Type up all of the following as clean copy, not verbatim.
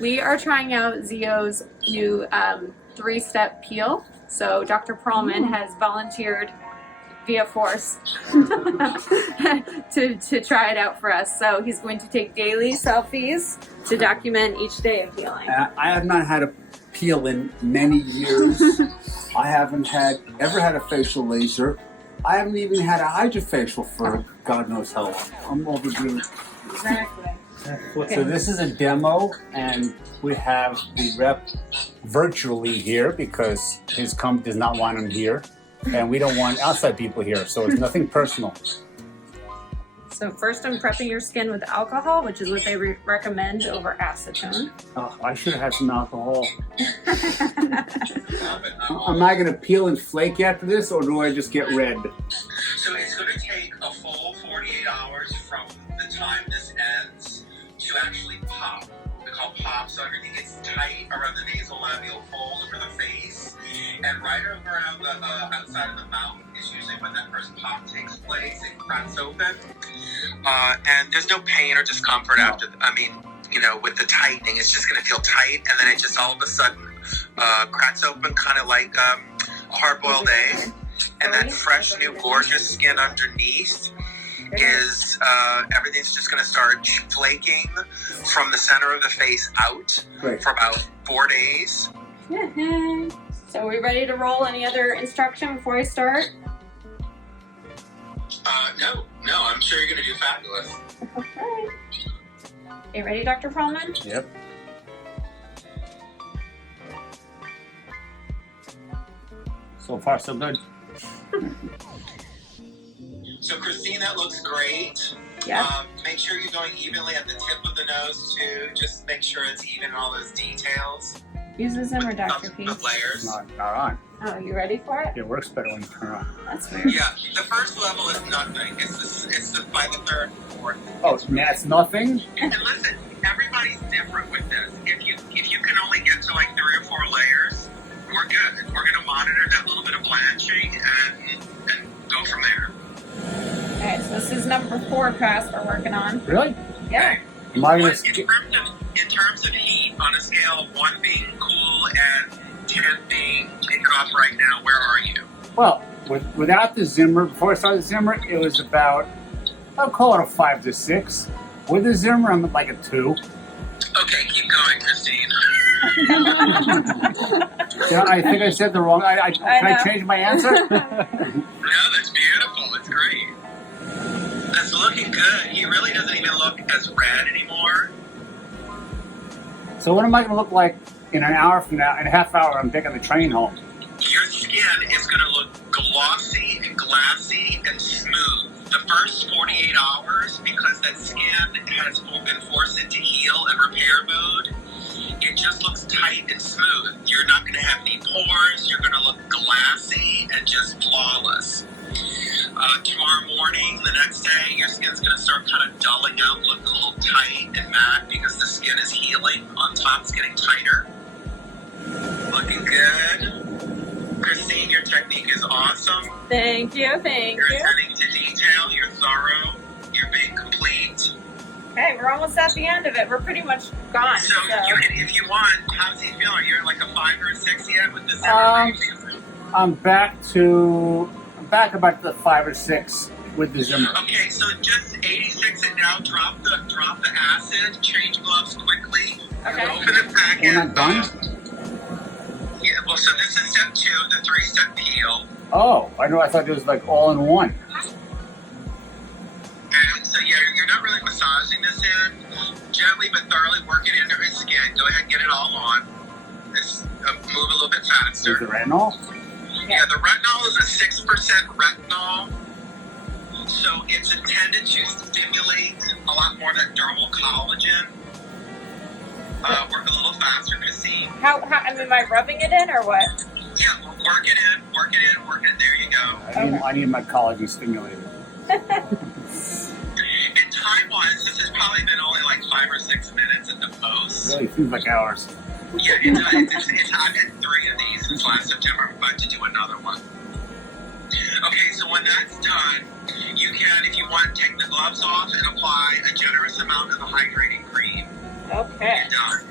We are trying out Zio's new 3-step peel. So Dr. Pearlman has volunteered via force to try it out for us. So he's going to take daily selfies to document each day of healing. I have not had a peel in many years. I haven't ever had a facial laser. I haven't even had a hydrofacial for God knows how long. I'm overdue. Exactly. So this is a demo, and we have the rep virtually here because his company does not want him here, and we don't want outside people here, so it's nothing personal. So first I'm prepping your skin with alcohol, which is what they recommend over acetone. Oh, I should have had some alcohol. Am I going to peel and flake after this, or do I just get red? So it's going to take a full 48 hours from the time this ends to actually pop. We call pop, so everything gets tight around the nasolabial fold over the face, and right around the outside of the mouth is usually when that first pop takes place. It cracks open, and there's no pain or discomfort after. With the tightening, it's just going to feel tight, and then it just all of a sudden cracks open, kind of like a hard-boiled egg, and that fresh, new, gorgeous skin underneath is everything's just going to start flaking from the center of the face out for about 4 days. So are we ready to roll? Any other instruction before I start? No, I'm sure you're going to do fabulous. Okay. You ready, Dr. Pearlman? Yep. So far, so good. So Christine, that looks great. Yeah. Make sure you're going evenly at the tip of the nose too. Just make sure it's even in all those details. Use the Zimmer, Dr. P. Layers. Not on. Oh, you ready for it? It works better when you turn on. That's weird. Yeah, the first level is nothing. It's by the third and fourth. Oh, that's nothing? And listen, everybody's different with this. If you can only get to like 3 or 4 layers, we're good. We're gonna monitor that little bit of blanching and go from there. Alright, so this is number 4 pass we're working on. Really? Yeah. Am I But gonna in terms of heat, on a scale of 1 being cool and 10 being take it off right now, where are you? Well, without the Zimmer, before I started the Zimmer, it was about, I'll call it a 5 to 6. With the Zimmer, I'm at like a 2. Okay, keep going, Christine. Yeah, I think I said the wrong. Can I change my answer? No, that's beautiful. It's great. That's looking good. He really doesn't even look as red anymore. So what am I going to look like in an hour from now? In a half hour, I'm taking the train home. Your skin is going to look glossy and glassy and smooth. The first 48 hours, because that skin has been forced into heal and repair mode, it just looks tight and smooth. You're not going to have any pores. You're going to look glassy and just flawless. Tomorrow morning, the next day, your skin's going to start kind of dulling out, look a little tight and matte because the skin is healing. On top, it's getting tighter. Looking good. Christine, your technique is awesome. Thank you. You're attending to detail. You're thorough. You're being complete. Okay, we're almost at the end of it. We're pretty much gone. So if you want, how's he feeling? You're like a 5 or a 6 yet with the Zimmer? I'm back about the 5 or 6 with the Zimmer. Okay, so just 86 it now. Drop the acid. Change gloves quickly. Okay. Open the packet. We're not done? Yeah. Well, so this is step 2, the 3-step peel. Oh, I thought it was like all in one. And so yeah, you're not really massaging this in. Gently but thoroughly work it into his skin. Go ahead and get it all on. Just move a little bit faster. Is the retinol? Yeah, the retinol is a 6% retinol. So it's intended to stimulate a lot more of that dermal collagen. Work a little faster, Christine. How am I rubbing it in or what? Yeah, work it in. There you go. I need my collagen stimulated. And time-wise, this has probably been only like 5 or 6 minutes at the most. Really seems like hours. Yeah, I've had 3 of these since last September. I'm about to do another one. Okay, so when that's done, you can, if you want, take the gloves off and apply a generous amount of the hydrating cream. Okay. You're done.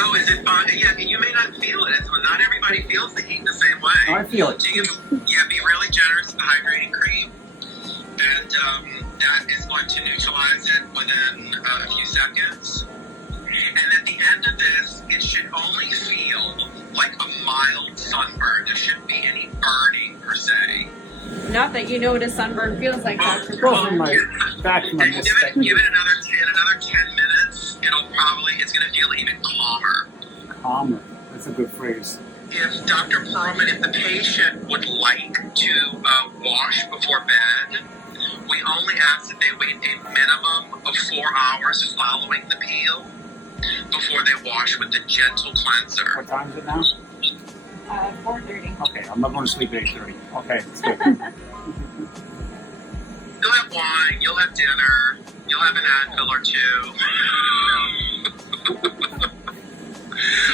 Oh, is it fun? Yeah, you may not feel it. So not everybody feels the heat the same way. I feel it. So you can, be really generous with the hydrating cream, and that is going to neutralize it within a few seconds. And at the end of this, it should only feel like a mild sunburn. There shouldn't be any burning per se. Not that you know what a sunburn feels like, Dr. Go Pearlman. from my back to my Give it another 10 minutes. It's going to feel even calmer. Calmer. That's a good phrase. If Dr. Pearlman, if the patient would like to wash before bed, we only ask that they wait a minimum of 4 hours following the peel before they wash with the gentle cleanser. What time is it now? 4:30. Okay, I'm not going to sleep at 8:30. Okay, it's good. You'll have wine, you'll have dinner, you'll have an Advil or two.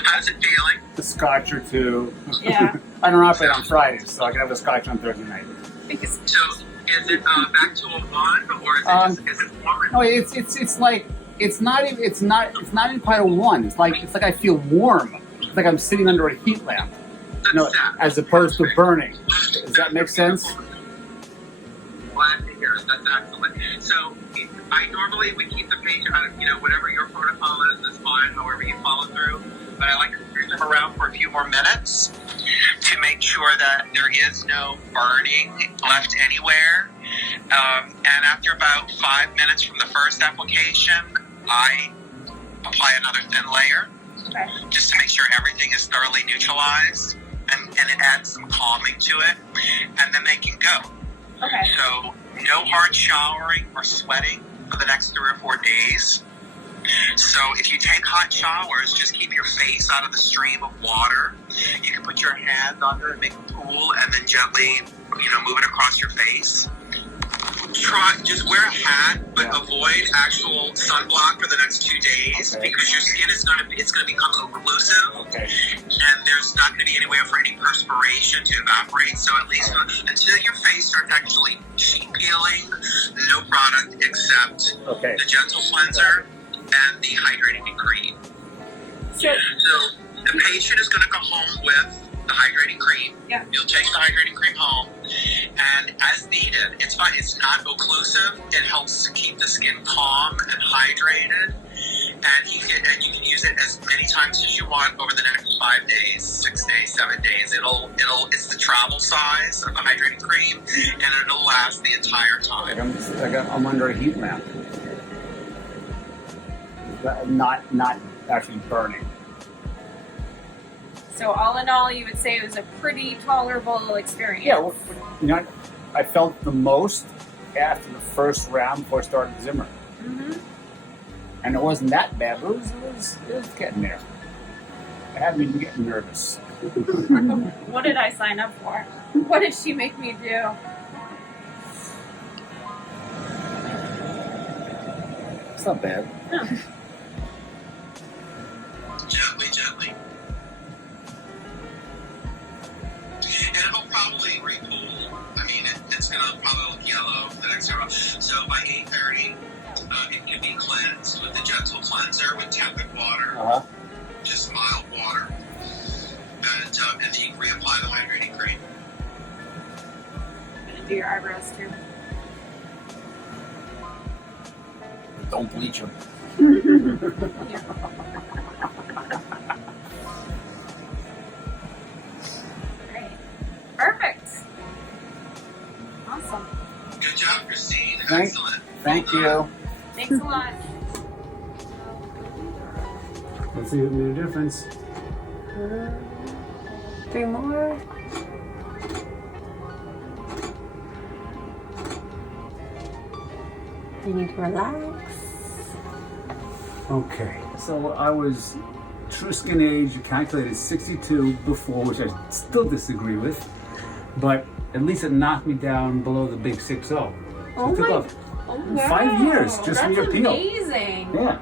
How's it feeling? A scotch or two. Yeah. I don't operate on Fridays, so I can have a scotch on Thursday night. Because So, is it back to a 1, or is it warmer? No, it's like it's not even quite a 1. It's like I feel warm. It's like I'm sitting under a heat lamp. No, as opposed to burning. Does that make sense? Glad to hear it. That's excellent. So, I normally would keep the patient out of, whatever your protocol is fine, however you follow through. But I like to keep them around for a few more minutes to make sure that there is no burning left anywhere. And after about 5 minutes from the first application, I apply another thin layer just to make sure everything is thoroughly neutralized, and it adds some calming to it, and then they can go. okay. So no hard showering or sweating for the next 3 or 4 days. So if you take hot showers, just keep your face out of the stream of water. You can put your hands under it, make a pool, and then gently, move it across your face. Just wear a hat, but avoid actual sunblock for the next 2 days because your skin is going to become occlusive, and there's not going to be anywhere for any perspiration to evaporate. So at least until your face starts actually sheet peeling, no product except the gentle cleanser and the hydrating cream. So the patient is going to go home with the hydrating cream. Yeah. You'll take the hydrating cream home, and as needed, it's fine. It's not occlusive. It helps keep the skin calm and hydrated, and you can use it as many times as you want over the next 5 days, 6 days, 7 days. It's the travel size of the hydrating cream, and it'll last the entire time. I'm under a heat lamp. Not actually burning. So all in all, you would say it was a pretty tolerable experience. Yeah, I felt the most after the first round before I started Zimmer. Mm-hmm. And it wasn't that bad, but it was getting there. I haven't been getting nervous. What did I sign up for? What did she make me do? It's not bad. Oh. Gently. And it'll probably repool. I mean, it's going to probably look yellow the next hour. So by 8:30, it can be cleansed with the gentle cleanser with tepid water. Just mild water. And you can reapply the hydrating cream. I'm gonna do your eyebrows too. Don't bleach them. Great. Perfect. Awesome. Good job, Christine. Thank- Excellent. Thank you. Thanks a lot. Let's see if it made a difference. 3 more. You need to relax. Okay, so I was true skin age calculated 62 before, which I still disagree with, but at least it knocked me down below the big 6-0. So Oh it took my- off Oh, wow. 5 years just from That's your peel. amazing. Yeah.